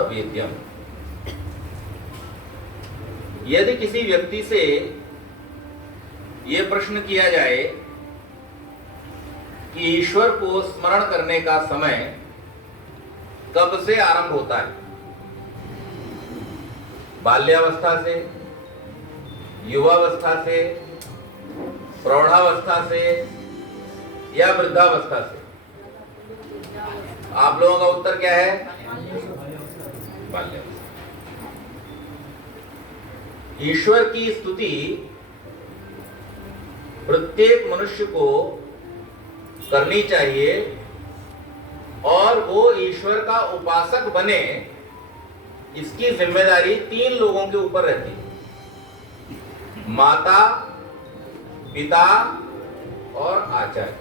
वेद्यम। यदि किसी व्यक्ति से यह प्रश्न किया जाए कि ईश्वर को स्मरण करने का समय कब से आरंभ होता है, बाल्यावस्था से, युवावस्था से, प्रौढ़ावस्था से या वृद्धावस्था से? आप लोगों का उत्तर क्या है? बाल्यावस्था। ईश्वर की स्तुति प्रत्येक मनुष्य को करनी चाहिए और वो ईश्वर का उपासक बने, इसकी जिम्मेदारी 3 लोगों के ऊपर रहती है, माता, पिता और आचार्य।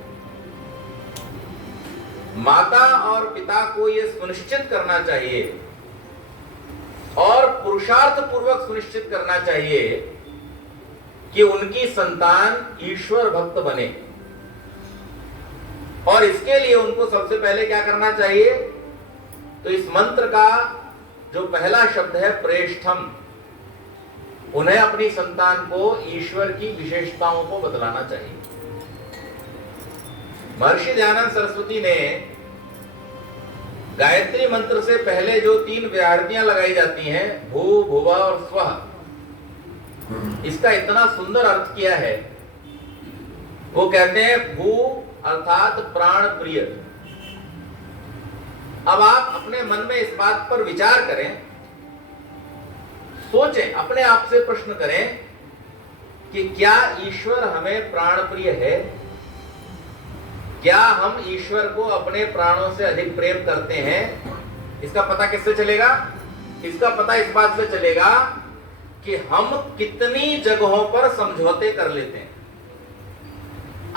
माता और पिता को यह सुनिश्चित करना चाहिए और पुरुषार्थ पूर्वक सुनिश्चित करना चाहिए कि उनकी संतान ईश्वर भक्त बने। और इसके लिए उनको सबसे पहले क्या करना चाहिए? तो इस मंत्र का जो पहला शब्द है प्रेष्ठम, उन्हें अपनी संतान को ईश्वर की विशेषताओं को बतलाना चाहिए। महर्षि दयानंद सरस्वती ने गायत्री मंत्र से पहले जो 3 व्याहृतियां लगाई जाती हैं, भू, भुवा और स्वः, इसका इतना सुंदर अर्थ किया है। वो कहते हैं भू अर्थात प्राण प्रिय। अब आप अपने मन में इस बात पर विचार करें, सोचें, अपने आप से प्रश्न करें कि क्या ईश्वर हमें प्राण प्रिय है? क्या हम ईश्वर को अपने प्राणों से अधिक प्रेम करते हैं? इसका पता किससे चलेगा? इसका पता इस बात से चलेगा कि हम कितनी जगहों पर समझौते कर लेते हैं।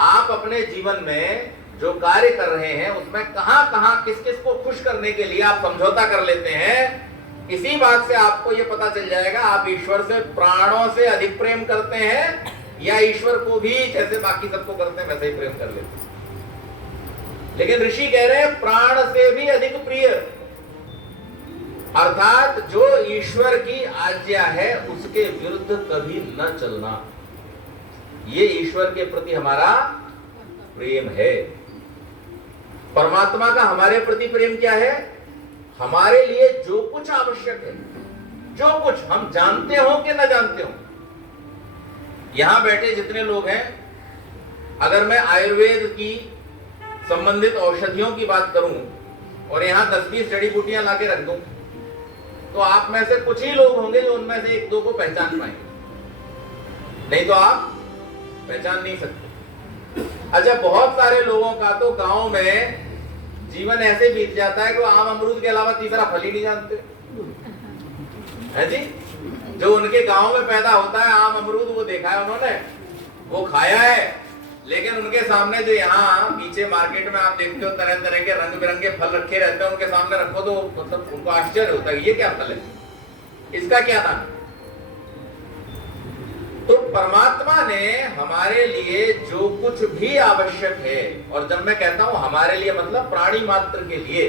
आप अपने जीवन में जो कार्य कर रहे हैं उसमें कहां किस किस को खुश करने के लिए आप समझौता कर लेते हैं। इसी बात से आपको यह पता चल जाएगा आप ईश्वर से प्राणों से अधिक प्रेम करते हैं या ईश्वर को भी जैसे बाकी सबको करते हैं वैसे ही प्रेम कर लेते हैं। लेकिन ऋषि कह रहे हैं प्राण से भी अधिक प्रिय, अर्थात जो ईश्वर की आज्ञा है उसके विरुद्ध कभी न चलना। ये ईश्वर के प्रति हमारा प्रेम है। परमात्मा का हमारे प्रति प्रेम क्या है? हमारे लिए जो कुछ आवश्यक है, जो कुछ हम जानते हो कि न जानते हो, यहां बैठे जितने लोग हैं, अगर मैं आयुर्वेद की संबंधित औषधियों की बात करूं और यहां 10-20 जड़ी बूटियां लाके रख दूं, तो आप में से कुछ ही लोग होंगे जो उनमें से 1-2 को पहचान पाएंगे, नहीं तो आप पहचान नहीं सकते। अच्छा, बहुत सारे लोगों का तो गांव में जीवन ऐसे बीत जाता है कि वो आम अमरूद के अलावा तीसरा फल ही नहीं जानते है जी। जो उनके गांव में पैदा होता है आम अमरूद, वो देखा है उन्होंने, वो खाया है, लेकिन उनके सामने जो यहाँ पीछे मार्केट में आप देखते हो तरह तरह के रंग बिरंगे फल रखे रहते हैं, उनके सामने रखो तो मतलब उनको आश्चर्य होता है ये क्या फल है, इसका क्या नाम है? तो परमात्मा ने हमारे लिए जो कुछ भी आवश्यक है, और जब मैं कहता हूं हमारे लिए मतलब प्राणी मात्र के लिए,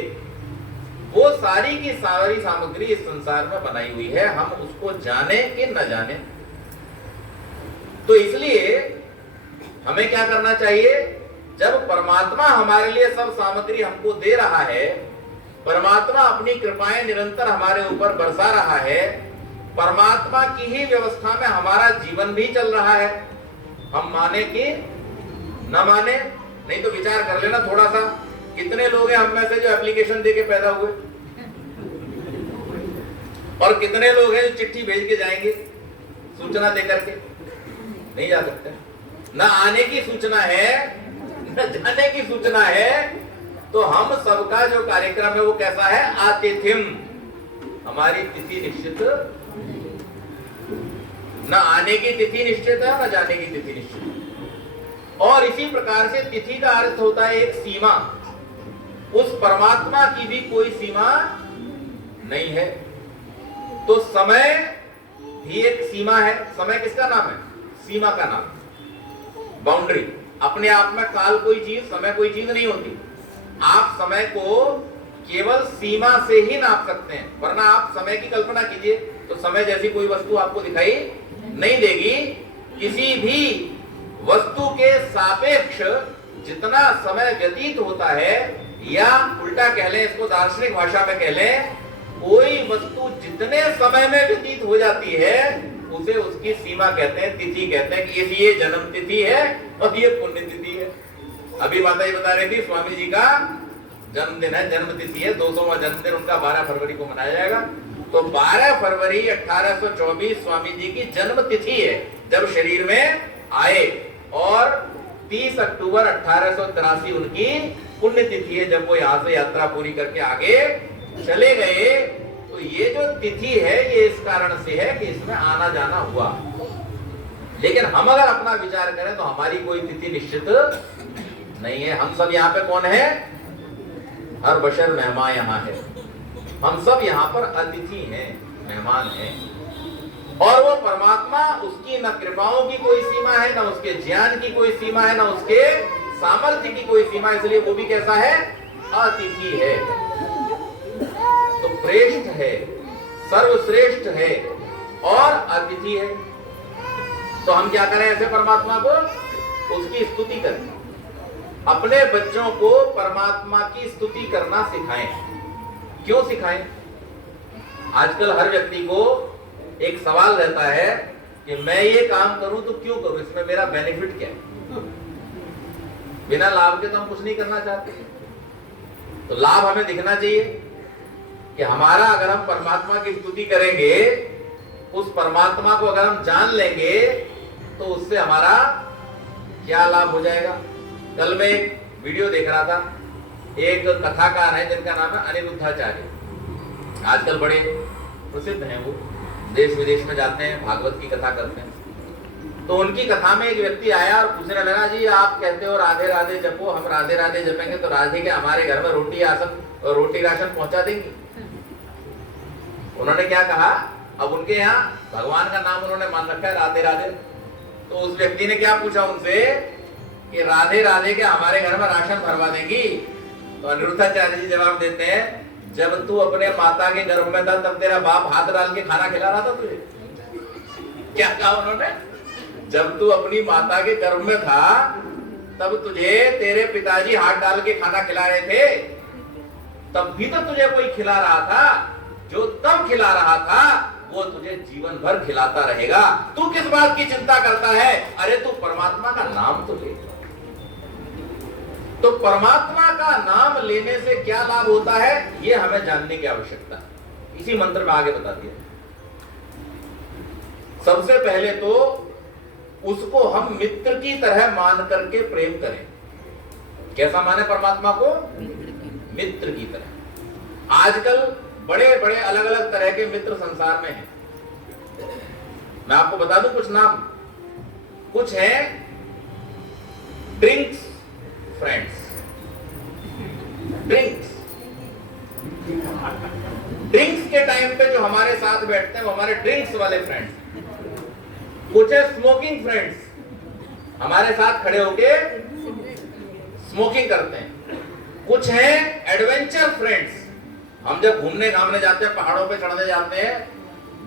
वो सारी की सारी सामग्री इस संसार में बनाई हुई है, हम उसको जाने कि न जाने। तो इसलिए हमें क्या करना चाहिए? जब परमात्मा हमारे लिए सब सामग्री हमको दे रहा है, परमात्मा अपनी कृपाएं निरंतर हमारे ऊपर बरसा रहा है, परमात्मा की ही व्यवस्था में हमारा जीवन भी चल रहा है, हम माने कि न माने, नहीं तो विचार कर लेना थोड़ा सा, कितने लोग हैं हम में से जो एप्लीकेशन देके पैदा हुए और कितने लोग हैं जो चिट्ठी भेज के जाएंगे सूचना देकर के? नहीं जा सकते। न आने की सूचना है न जाने की सूचना है। तो हम सबका जो कार्यक्रम है वो कैसा है? आतिथ्यम, हमारी तिथि निश्चित, न आने की तिथि निश्चित है न जाने की तिथि निश्चित है। और इसी प्रकार से तिथि का अर्थ होता है एक सीमा। उस परमात्मा की भी कोई सीमा नहीं है। तो समय भी एक सीमा है। समय किसका नाम है? सीमा का नाम, बाउंड्री। अपने आप में काल कोई चीज, समय कोई चीज नहीं होती। आप समय को केवल सीमा से ही नाप सकते हैं, वरना आप समय की कल्पना कीजिए तो समय जैसी कोई वस्तु आपको दिखाई नहीं देगी। किसी भी वस्तु के सापेक्ष जितना समय व्यतीत होता है, या उल्टा कह लें, इसको दार्शनिक भाषा में कह लें, कोई वस्तु जितने समय में व्यतीत हो जाती है उसे उसकी सीमा कहते हैं, तिथि कहते हैं कि ये जन्म तिथि है और ये पुण्य तिथि है। अभी माता जी बता रही थी स्वामी जी का जन्मदिन है, जन्म तिथि है, 200वां जन्मदिन उनका 12 फरवरी को मनाया जाएगा। तो 12 फरवरी 1824 स्वामी जी की जन्म तिथि है जब शरीर में आए, और 30 अक्टूबर 1883 उनकी पुण्य तिथि है जब वो यहाँ से यात्रा पूरी करके आगे चले गए। तो ये जो तिथि है ये इस कारण से है कि इसमें आना जाना हुआ। लेकिन हम अगर अपना विचार करें तो हमारी कोई तिथि निश्चित नहीं है। हम सब यहाँ पे कौन है? हर बशर मेहमान यहाँ है। हम सब यहाँ पर अतिथि हैं, मेहमान हैं। और वो परमात्मा, उसकी न कृपाओं की कोई सीमा है, न उसके ज्ञान की कोई सीमा है, न उसके सामर्थ्य की कोई सीमा, इसलिए वो भी कैसा है? अतिथि है। तो श्रेष्ठ है, सर्वश्रेष्ठ है और अतिथि है। तो हम क्या करें ऐसे परमात्मा को? उसकी स्तुति करें। अपने बच्चों को परमात्मा की स्तुति करना सिखाएं। क्यों सिखाएं? आजकल हर व्यक्ति को एक सवाल रहता है कि मैं ये काम करूं तो क्यों करूं, इसमें मेरा बेनिफिट क्या है? बिना लाभ के तो हम कुछ नहीं करना चाहते। तो लाभ हमें दिखना चाहिए कि हमारा, अगर हम परमात्मा की स्तुति करेंगे, उस परमात्मा को अगर हम जान लेंगे तो उससे हमारा क्या लाभ हो जाएगा। कल मैं एक वीडियो देख रहा था, एक कथाकार है जिनका नाम है अनिरुद्धाचार्य। आजकल बड़े प्रसिद्ध हैं, वो देश विदेश में जाते हैं, भागवत की कथा करते हैं। तो उनकी कथा में एक व्यक्ति आया और पूछने लगा, जी आप कहते हो राधे राधे जपो, हम राधे राधे जपेंगे तो राधे के हमारे घर में रोटी राशन पहुंचा देंगी। उन्होंने क्या कहा, अब उनके यहाँ भगवान का नाम उन्होंने मान रखा है राधे राधे। तो उस व्यक्ति ने क्या पूछा उनसे कि राधे राधे के हमारे घर में राशन भरवा देंगी? तो अनिरुद्धाचार्य जी जवाब देते हैं, जब तू अपने माता के गर्भ में था तब तेरा बाप हाथ डाल के खाना खिला रहा था तुझे? क्या कहा उन्होंने? जब तू अपनी माता के गर्भ में था तब तुझे तेरे पिताजी हाथ डाल के खाना खिला रहे थे, तब भी तो तुझे कोई खिला रहा था। जो तब खिला रहा था वो तुझे जीवन भर खिलाता रहेगा। तू किस बात की चिंता करता है? अरे तू परमात्मा का नाम तो ले। तो परमात्मा का नाम लेने से क्या लाभ होता है ये हमें जानने की आवश्यकता है। इसी मंत्र में आगे बता दिया। सबसे पहले तो उसको हम मित्र की तरह मान करके प्रेम करें। कैसा माने परमात्मा को? मित्र की तरह। आजकल बड़े बड़े अलग अलग तरह के मित्र संसार में हैं। मैं आपको बता दूं कुछ नाम। कुछ हैं ड्रिंक्स फ्रेंड्स, ड्रिंक्स के टाइम पे जो हमारे साथ बैठते हैं वो हमारे ड्रिंक्स वाले फ्रेंड्स। कुछ है स्मोकिंग फ्रेंड्स, हमारे साथ खड़े होके स्मोकिंग करते हैं। कुछ है एडवेंचर फ्रेंड्स, हम जब घूमने घामने जाते हैं, पहाड़ों पे चढ़ने जाते हैं,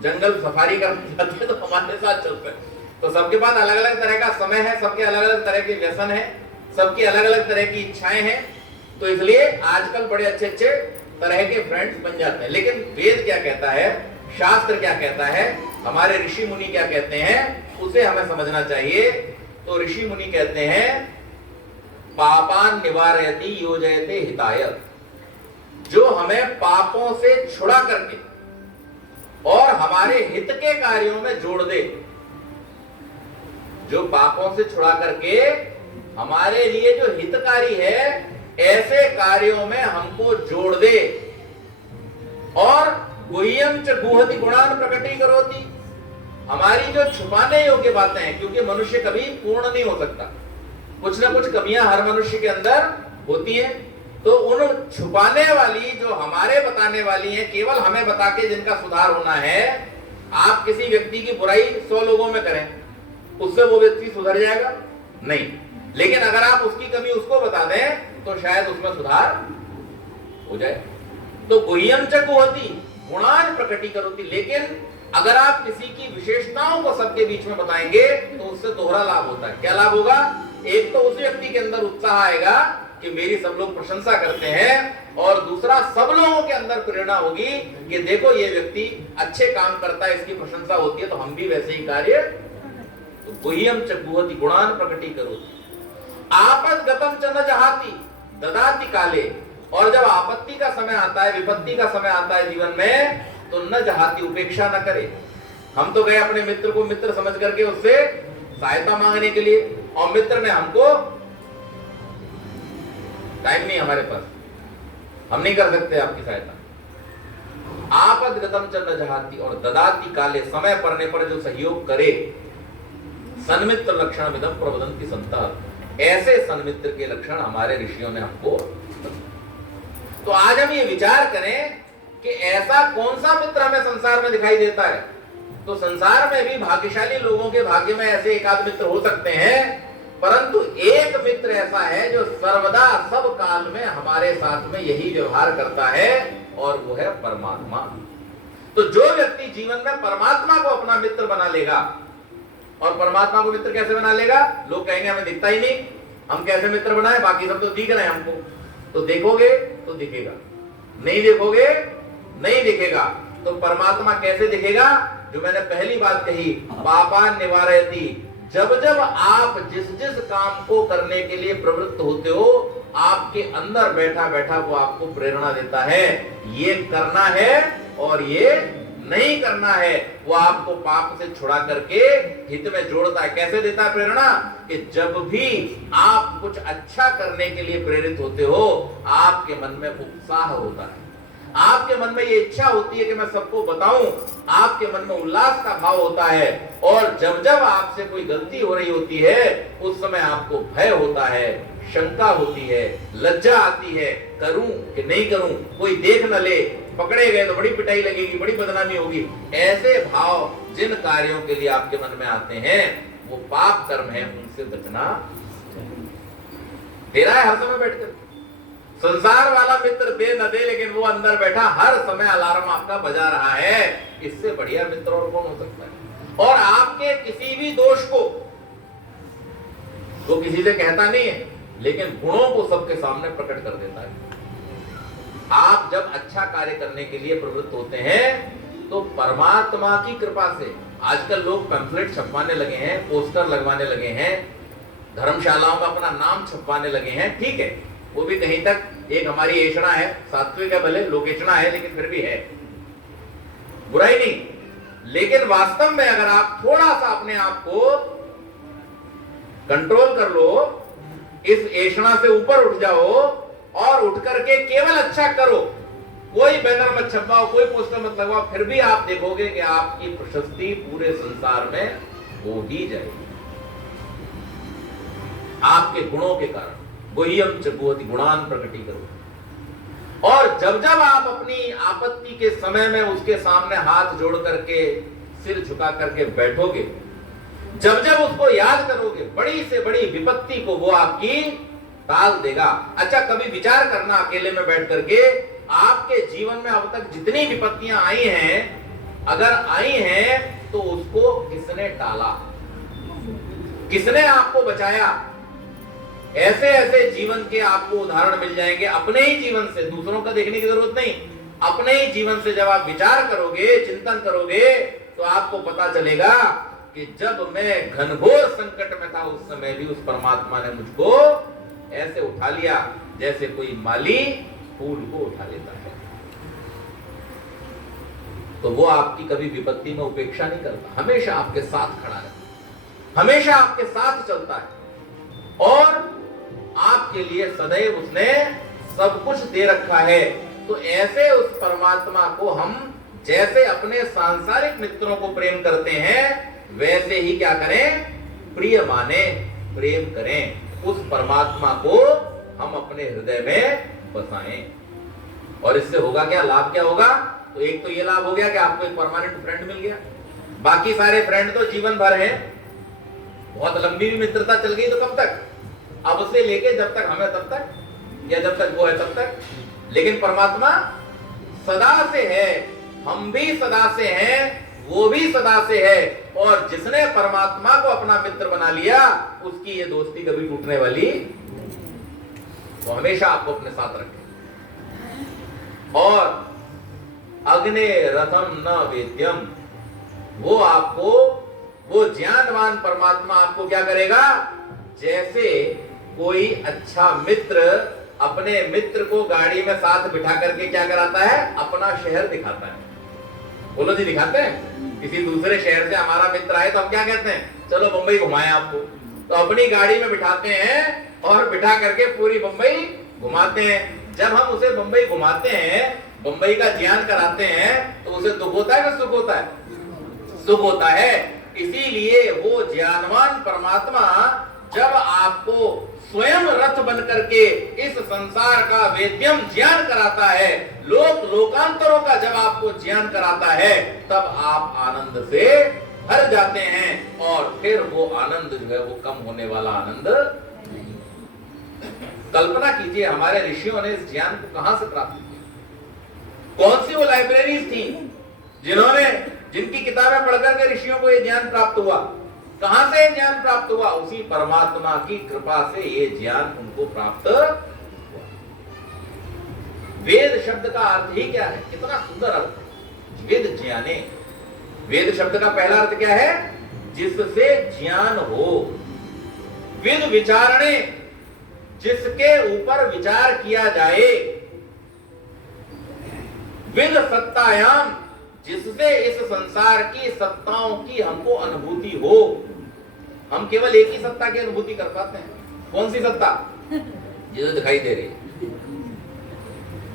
जंगल सफारी करने जाते हैं, तो हमारे साथ चलते हैं। तो सबके पास अलग अलग तरह का समय है, सबके अलग अलग तरह के व्यसन है, सबकी अलग अलग तरह की इच्छाएं हैं। तो इसलिए आजकल बड़े अच्छे अच्छे तरह के फ्रेंड्स बन जाते हैं। लेकिन वेद क्या कहता है, शास्त्र क्या कहता है, हमारे ऋषि मुनि क्या कहते हैं, उसे हमें समझना चाहिए। तो ऋषि मुनि कहते हैं, पापान निवारयति योजयते हिताय, जो हमें पापों से छुड़ा करके और हमारे हित के कार्यों में जोड़ दे। जो पापों से छुड़ा करके हमारे लिए जो हितकारी है, ऐसे कार्यों में हमको जोड़ दे। और गुह्यम च गुहति गुणान प्रकटी करोति, हमारी जो छुपाने योग्य बातें हैं, क्योंकि मनुष्य कभी पूर्ण नहीं हो सकता, कुछ ना कुछ कमियां हर मनुष्य के अंदर होती हैं। तो उन छुपाने वाली, जो हमारे बताने वाली हैं, केवल हमें बता के जिनका सुधार होना है। आप किसी व्यक्ति की बुराई 100 लोगों में करें, उससे वो व्यक्ति सुधर जाएगा? नहीं। लेकिन अगर आप उसकी कमी उसको बता दें तो शायद उसमें सुधार हो जाए। तो गुह्यम च गुहति गुणान प्रकटीकरोति। लेकिन अगर आप किसी की विशेषताओं को सबके बीच में बताएंगे तो उससे दोहरा लाभ होता है। क्या लाभ होगा? एक तो उस व्यक्ति के अंदर उत्साह आएगा कि मेरी सब लोग प्रशंसा करते हैं, और दूसरा सब लोगों के अंदर प्रेरणा होगी कि देखो ये व्यक्ति अच्छे काम करता है, इसकी प्रशंसा होती है, तो हम भी वैसे ही कार्य। तो गुह्यम च गुहति गुणान प्रकटीकरोति। आपद गतम च न जहाति ददाति काले। और जब आपत्ति का समय आता है, विपत्ति का समय आता है जीवन में, तो न जहाती उपेक्षा न करे। हम तो गए अपने मित्र को मित्र समझ करके उससे सहायता मांगने के लिए, और मित्र ने हमको, टाइम नहीं हमारे पास, हम नहीं कर सकते आपकी सहायता। आपद गतम च न जहाती और ददाति काले, समय पड़ने पर जो सहयोग करे। सन्मित्र लक्षण विदम प्रवदंति संतः, ऐसे सन्मित्र के लक्षण हमारे ऋषियों ने हमको। तो आज हम ये विचार करें कि ऐसा कौन सा मित्र हमें संसार में दिखाई देता है। तो संसार में भी भाग्यशाली लोगों के भाग्य में ऐसे एक आध मित्र हो सकते हैं, परंतु एक मित्र ऐसा है जो सर्वदा सब काल में हमारे साथ में यही व्यवहार करता है, और वो है परमात्मा। तो जो व्यक्ति जीवन में परमात्मा को अपना मित्र बना लेगा, और परमात्मा को मित्र कैसे बना लेगा? लोग कहेंगे हमें दिखता ही नहीं, हम कैसे मित्र बनाए, बाकी सब तो दिख रहे हैं हमको। तो देखोगे तो दिखेगा, नहीं देखोगे नहीं दिखेगा। तो परमात्मा कैसे दिखेगा? जो मैंने पहली बात कही, पापान निवारयति। जब जब आप जिस जिस काम को करने के लिए प्रवृत्त होते हो, आपके अंदर बैठा बैठा वो आपको प्रेरणा देता है, ये करना है और ये नहीं करना है। वो आपको पाप से छुड़ा करके हित में जोड़ता है। कैसे देता है प्रेरणा? कि जब भी आप कुछ अच्छा करने के लिए प्रेरित होते हो, आपके मन में उत्साह होता है, आपके मन में ये इच्छा होती है कि मैं सबको बताऊं, आपके मन में उल्लास का भाव होता है। और जब जब आपसे कोई गलती हो रही होती है, उस समय आपको भय होता है, शंका होती है, लज्जा आती है, करूं कि नहीं करूं, कोई देख न ले, पकड़े गए तो बड़ी पिटाई लगेगी, बड़ी बदनामी होगी। ऐसे भाव जिन कार्यों के लिए आपके मन में आते हैं, वो पाप कर्म है, उनसे बचना तेरा है। हर समय बैठकर संसार वाला मित्र दे न दे, लेकिन वो अंदर बैठा हर समय अलार्म आपका बजा रहा है। इससे बढ़िया मित्र और कौन हो सकता है? और आपके किसी भी दोष को वो किसी से कहता नहीं है, लेकिन गुणों को सबके सामने प्रकट कर देता है। आप जब अच्छा कार्य करने के लिए प्रवृत्त होते हैं, तो परमात्मा की कृपा से आजकल लोग पैम्फलेट छपवाने लगे हैं, पोस्टर लगवाने लगे हैं, धर्मशालाओं में अपना नाम छपवाने लगे हैं। ठीक है, वो भी कहीं तक एक हमारी ऐषणा है, सात्विक है, भले लोकेषणा है, लेकिन फिर भी है, बुराई नहीं। लेकिन वास्तव में अगर आप थोड़ा सा अपने आप को कंट्रोल कर लो, इस ऐषणा से ऊपर उठ जाओ और उठ करके केवल अच्छा करो, कोई बैनर मत छपवाओ, कोई पोस्टर मत लगवाओ, फिर भी आप देखोगे कि आपकी प्रशस्ति पूरे संसार में हो ही जाएगी, आपके गुणों के कारण। गुह्यम च गुहति गुणान प्रकटीकरोति। और जब जब आप अपनी आपत्ति के समय में उसके सामने हाथ जोड़ करके, सिर झुका करके बैठोगे, जब जब उसको याद करोगे, बड़ी से बड़ी विपत्ति को वो आपकी टाल देगा। अच्छा, कभी विचार करना अकेले में बैठ करके, आपके जीवन में अब तक जितनी विपत्तियां आई हैं, अगर आई हैं तो उसको किसने टाला, किसने आपको बचाया? ऐसे ऐसे जीवन के आपको उदाहरण मिल जाएंगे, अपने ही जीवन से, दूसरों का देखने की जरूरत नहीं। अपने ही जीवन से जब आप विचार करोगे, चिंतन करोगे, तो आपको पता चलेगा कि जब मैं घनघोर संकट में था, उस समय भी उस परमात्मा ने मुझको ऐसे उठा लिया जैसे कोई माली फूल को उठा लेता है। तो वो आपकी कभी विपत्ति में उपेक्षा नहीं करता, हमेशा आपके साथ खड़ा रहता, हमेशा आपके साथ चलता है, और आपके लिए सदैव उसने सब कुछ दे रखा है। तो ऐसे उस परमात्मा को हम जैसे अपने सांसारिक मित्रों को प्रेम करते हैं, वैसे ही क्या करें? प्रिय माने, प्रेम करें। उस परमात्मा को हम अपने हृदय में बसाएं। और इससे होगा क्या? लाभ क्या होगा? तो एक तो ये लाभ हो गया कि आपको एक परमानेंट फ्रेंड मिल गया। बाकी सारे फ्रेंड तो जीवन भर हैं, बहुत लंबी भी मित्रता चल गई तो कब तक? अब से लेके जब तक हमें तब तक, या जब तक वो है तब तक। लेकिन परमात्मा सदा से है, हम भी सदा से हैं, वो भी सदा से है, और जिसने परमात्मा को अपना मित्र बना लिया उसकी ये दोस्ती कभी टूटने वाली। तो हमेशा आपको अपने साथ रखें। और अग्ने रथम न वेद्यम, वो आपको, वो ज्ञानवान परमात्मा आपको क्या करेगा, जैसे कोई अच्छा मित्र अपने मित्र को गाड़ी में साथ बिठा करके क्या कराता है, अपना शहर दिखाता है। बोलो जी, दिखाते हैं। किसी दूसरे शहर से हमारा मित्र आए तो हम क्या कहते हैं, चलो बंबई घुमाएं आपको। तो अपनी गाड़ी में बिठाते हैं और बिठा करके पूरी बंबई घुमाते हैं। जब हम उसे बंबई घुमाते हैं, बंबई का ज्ञान कराते हैं, तो उसे दुख होता है कि सुख होता है? सुख होता है। इसीलिए वो ज्ञानवान परमात्मा जब आपको स्वयं रथ बन करके इस संसार का वेद्यम ज्ञान कराता है, लोकांतरों का जब आपको ज्ञान कराता है, तब आप आनंद से भर जाते हैं। और फिर वो आनंद जो है वो कम होने वाला आनंद नहीं। कल्पना कीजिए, हमारे ऋषियों ने इस ज्ञान को कहां से प्राप्त किया? कौन सी वो लाइब्रेरीज थी जिनकी किताबें पढ़कर के ऋषियों को यह ज्ञान प्राप्त हुआ? कहां से ज्ञान प्राप्त हुआ? उसी परमात्मा की कृपा से ये ज्ञान उनको प्राप्त हुआ। वेद शब्द का अर्थ ही क्या है? कितना सुंदर अर्थ है, वेद ज्ञाने। वेद शब्द का पहला अर्थ क्या है? जिससे ज्ञान हो। वेद विचारणे, जिसके ऊपर विचार किया जाए। वेद सत्तायाम, जिससे इस संसार की सत्ताओं की हमको अनुभूति हो। हम केवल एक ही सत्ता की अनुभूति कर पाते हैं। कौन सी सत्ता? जो दिखाई दे रही है।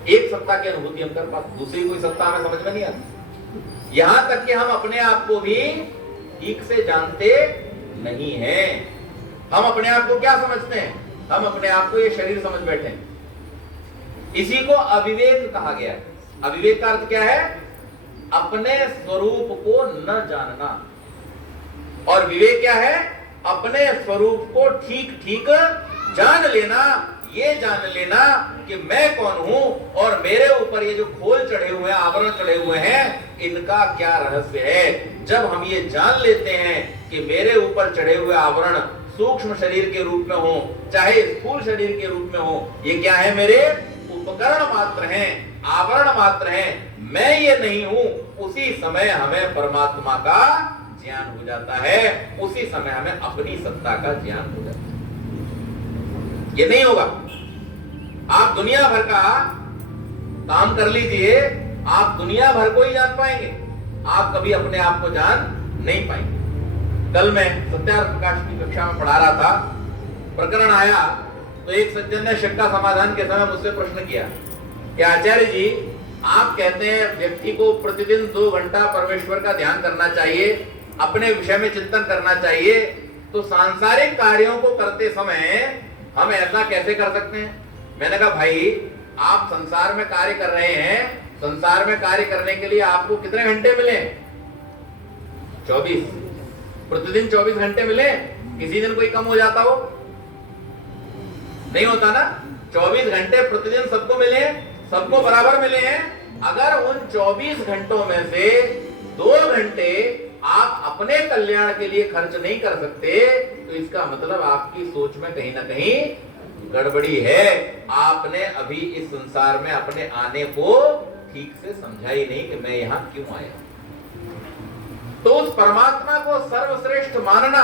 एक सत्ता की अनुभूति हम कर पाते, दूसरी कोई सत्ता हमें समझ में नहीं आती। यहां तक कि हम अपने आप को भी ठीक से जानते नहीं हैं। हम अपने आप को क्या समझते हैं? हम अपने आप को ये शरीर समझ बैठे हैं। इसी को अविवेक कहा गया है। अविवेक का अर्थ क्या है? अपने स्वरूप को न जानना। और विवेक क्या है? अपने स्वरूप को ठीक ठीक जान लेना। ये जान लेना कि मैं कौन हूं और मेरे ऊपर ये जो खोल चढ़े हुए हैं, आवरण चढ़े हुए हैं, इनका क्या रहस्य है। जब हम ये जान लेते हैं कि मेरे ऊपर चढ़े हुए आवरण सूक्ष्म शरीर के रूप में हो, चाहे स्थूल शरीर के रूप में हो, ये क्या है? मेरे उपकरण मात्र हैं, आवरण मात्र हैं, मैं ये नहीं हूं। उसी समय हमें परमात्मा का ज्ञान हो जाता है। उसी समय हमें अपनी सत्ता का ज्ञान हो जाता है। ये नहीं होगा। आप दुनिया भर का काम कर लीजिए, आप दुनिया भर को ही जान पाएंगे, आप कभी अपने आप को जान नहीं पाएंगे। कल मैं सत्यार्थ प्रकाश की कक्षा में पढ़ा रहा था, प्रकरण आया तो एक सज्जन ने शंका समाधान के समय मुझसे प्रश्न किया कि आचार्य जी, आप कहते हैं व्यक्ति को प्रतिदिन 2 घंटा परमेश्वर का ध्यान करना चाहिए, अपने विषय में चिंतन करना चाहिए, तो सांसारिक कार्यों को करते समय हम ऐसा कैसे कर सकते हैं? मैंने कहा भाई, आप संसार में कार्य कर रहे हैं, संसार में कार्य करने के लिए आपको कितने घंटे मिले? 24। प्रतिदिन 24 घंटे मिले? किसी दिन कोई कम हो जाता हो? नहीं होता ना। 24 घंटे प्रतिदिन सबको मिले, सबको बराबर मिले हैं। अगर उन 24 घंटों में से 2 घंटे आप अपने कल्याण के लिए खर्च नहीं कर सकते, तो इसका मतलब आपकी सोच में कहीं ना कहीं गड़बड़ी है। आपने अभी इस संसार में अपने आने को ठीक से समझा ही नहीं कि मैं यहां क्यों आया। तो उस परमात्मा को सर्वश्रेष्ठ मानना,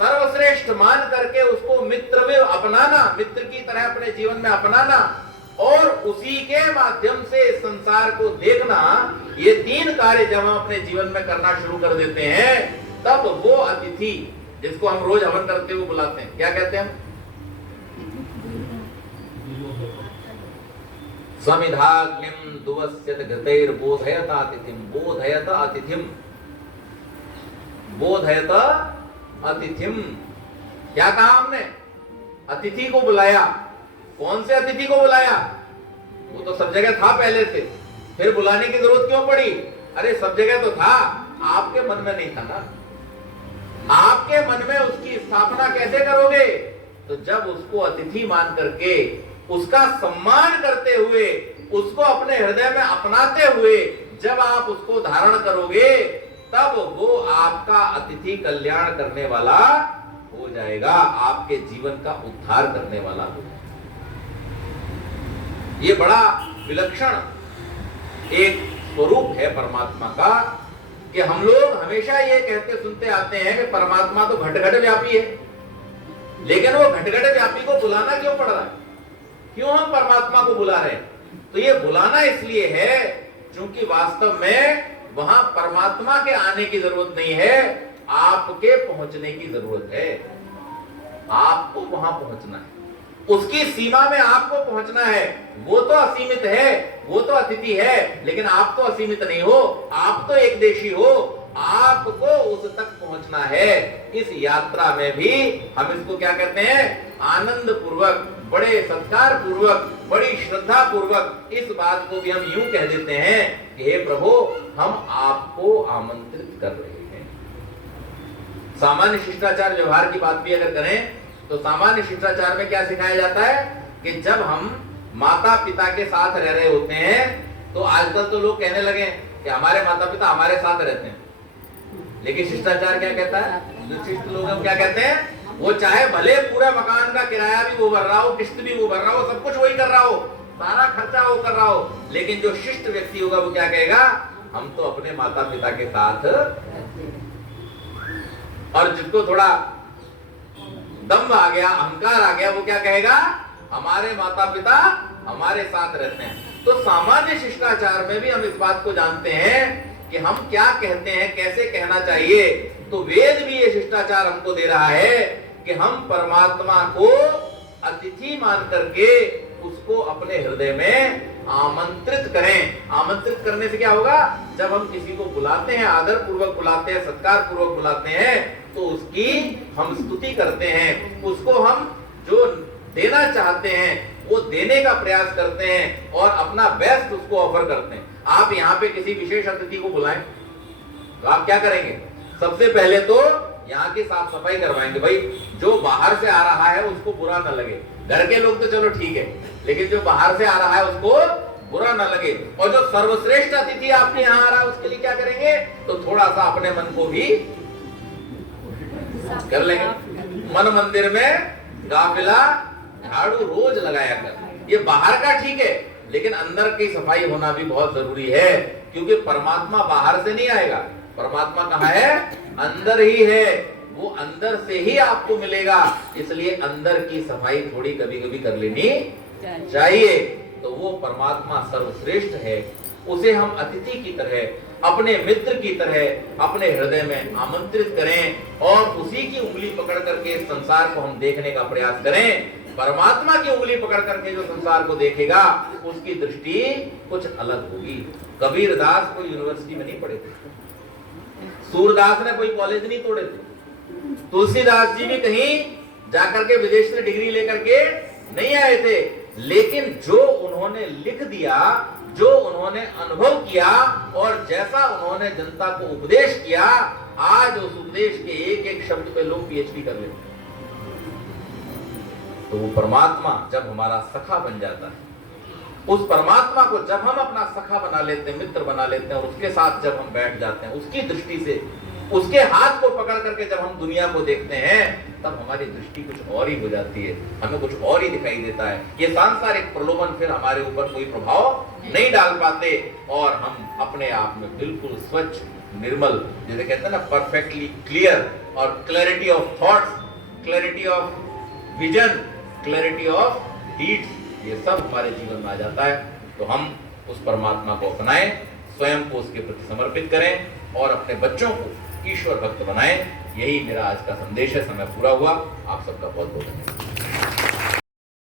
सर्वश्रेष्ठ मान करके उसको मित्र में अपनाना, मित्र की तरह अपने जीवन में अपनाना, और उसी के माध्यम से इस संसार को देखना, ये 3 कार्य जब हम अपने जीवन में करना शुरू कर देते हैं, तब वो अतिथि जिसको हम रोज हवन करते हुए बुलाते हैं, क्या कहते हैं? समिधाग्निम दुवस्यत घृतैर बोधयत अतिथिम, बोधयत अतिथिम, बोधयत अतिथिम। क्या कहा हमने? अतिथि को बुलाया। कौन से अतिथि को बुलाया? वो तो सब जगह था पहले से, फिर बुलाने की जरूरत क्यों पड़ी? अरे सब जगह तो था, आपके मन में नहीं था ना। आपके मन में उसकी स्थापना कैसे करोगे? तो जब उसको अतिथि मान करके, उसका सम्मान करते हुए उसको अपने हृदय में अपनाते हुए जब आप उसको धारण करोगे, तब वो आपका अतिथि कल्याण करने वाला हो जाएगा, आपके जीवन का उद्धार करने वाला हो जाएगा। ये बड़ा विलक्षण एक स्वरूप है परमात्मा का, कि हम लोग हमेशा ये कहते सुनते आते हैं कि परमात्मा तो घट घट व्यापी है, लेकिन वो घट घट व्यापी को बुलाना क्यों पड़ रहा है? क्यों हम परमात्मा को बुला रहे हैं? तो ये बुलाना इसलिए है क्योंकि वास्तव में वहां परमात्मा के आने की जरूरत नहीं है, आपके पहुंचने की जरूरत है। आपको वहां पहुंचना है, उसकी सीमा में आपको पहुंचना है। वो तो असीमित है, वो तो अतिथि है, लेकिन आप तो असीमित नहीं हो, आप तो एक देशी हो, आपको उस तक पहुंचना है। इस यात्रा में भी हम इसको क्या कहते हैं? आनंद पूर्वक, बड़े सत्कार पूर्वक, बड़ी श्रद्धा पूर्वक इस बात को भी हम यूं कह देते हैं कि हे प्रभु, हम आपको आमंत्रित कर रहे हैं। सामान्य शिष्टाचार व्यवहार की बात भी अगर करें तो सामान्य शिष्टाचार में क्या सिखाया जाता है कि जब हम माता पिता के साथ रह रहे होते हैं, तो आजकल तो लोग कहने लगे कि हमारे माता पिता हमारे साथ रहते हैं, लेकिन शिष्टाचार क्या कहता है? जो शिष्ट लोग हम क्या कहते हैं? वो चाहे भले पूरा मकान का किराया भी वो भर रहा हो, किस्त भी वो भर रहा हो, सब कुछ वही कर रहा हो, सारा खर्चा वो कर रहा हो, लेकिन जो शिष्ट व्यक्ति होगा वो क्या कहेगा? हम तो अपने माता पिता के साथ। और जिसको थोड़ा दम्भ आ गया, अहंकार आ गया, वो क्या कहेगा? हमारे माता पिता हमारे साथ रहते हैं। तो सामान्य शिष्टाचार में भी हम इस बात को जानते हैं कि हम क्या कहते हैं, कैसे कहना चाहिए। तो वेद भी ये शिष्टाचार हमको दे रहा है कि हम परमात्मा को अतिथि मान करके उसको अपने हृदय में आमंत्रित करें। आमंत्रित करने से क्या होगा? जब हम किसी को बुलाते हैं, आदर पूर्वक बुलाते हैं, सत्कार पूर्वक बुलाते हैं, तो उसकी हम स्तुति करते हैं, उसको हम जो देना चाहते हैं वो देने का प्रयास करते हैं और अपना बेस्ट उसको ऑफर करते हैं। आप यहाँ पे किसी विशेष अतिथि को बुलाएं तो आप क्या करेंगे? सबसे पहले तो यहाँ की साफ सफाई करवाएंगे। भाई, जो बाहर से आ रहा है उसको बुरा न लगे। घर के लोग तो चलो ठीक है, लेकिन जो बाहर से आ रहा है उसको बुरा न लगे। और जो सर्वश्रेष्ठ अतिथि आपके यहाँ आ रहा है उसके लिए क्या करेंगे? तो थोड़ा सा अपने मन को भी कर लेंगे। मन मंदिर में गाफिला झाड़ू रोज लगाया कर। ये बाहर का ठीक है, लेकिन अंदर की सफाई होना भी बहुत जरूरी है, क्योंकि परमात्मा बाहर से नहीं आएगा। परमात्मा कहाँ है? अंदर ही है। वो अंदर से ही आपको मिलेगा, इसलिए अंदर की सफाई थोड़ी कभी कभी कर लेनी चाहिए। तो वो परमात्मा सर्वश्रेष्ठ है, उसे हम अतिथि की तरह, अपने मित्र की तरह अपने हृदय में आमंत्रित करें और उसी की उंगली पकड़ करके इस संसार को हम देखने का प्रयास करें। परमात्मा की उंगली पकड़ करके जो संसार को देखेगा उसकी दृष्टि कुछ अलग होगी। कबीरदास कोई यूनिवर्सिटी में नहीं पढ़े थे, सूरदास ने कोई कॉलेज नहीं तोड़े थे, तुलसीदास जी भी कहीं जाकर के विदेश से डिग्री लेकर के नहीं आए थे, लेकिन जो उन्होंने लिख दिया, जो उन्होंने अनुभव किया और जैसा उन्होंने जनता को उपदेश किया, आज उस उपदेश के एक एक शब्द पे लोग पीएचडी कर लेते हैं। तो वो परमात्मा जब हमारा सखा बन जाता है, उस परमात्मा को जब हम अपना सखा बना लेते हैं, मित्र बना लेते हैं और उसके साथ जब हम बैठ जाते हैं, उसकी दृष्टि से, उसके हाथ को पकड़ करके जब हम दुनिया को देखते हैं, तब हमारी दृष्टि कुछ और ही हो जाती है, हमें कुछ और ही दिखाई देता है। ये सांसारिक प्रलोभन फिर हमारे ऊपर कोई प्रभाव नहीं डाल पाते और हम अपने आप में बिल्कुल स्वच्छ, निर्मल, जैसे कहते हैं ना, परफेक्टली क्लियर, और clarity of thoughts, clarity of vision, clarity of deeds, ये सब हमारे जीवन में आ जाता है। तो हम उस परमात्मा को अपनाएं, स्वयं को उसके प्रति समर्पित करें और अपने बच्चों को ईश्वर भक्त बनाएं। यही मेरा आज का संदेश है। समय पूरा हुआ। आप सबका बहुत बहुत धन्यवाद।